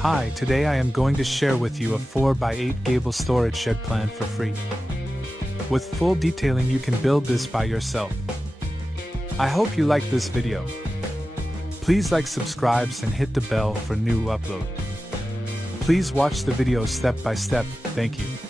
Hi, today I am going to share with you a 4x8 Gable storage shed plan for free. With full detailing, you can build this by yourself. I hope you like this video. Please like, subscribe and hit the bell for new upload. Please watch the video step by step. Thank you.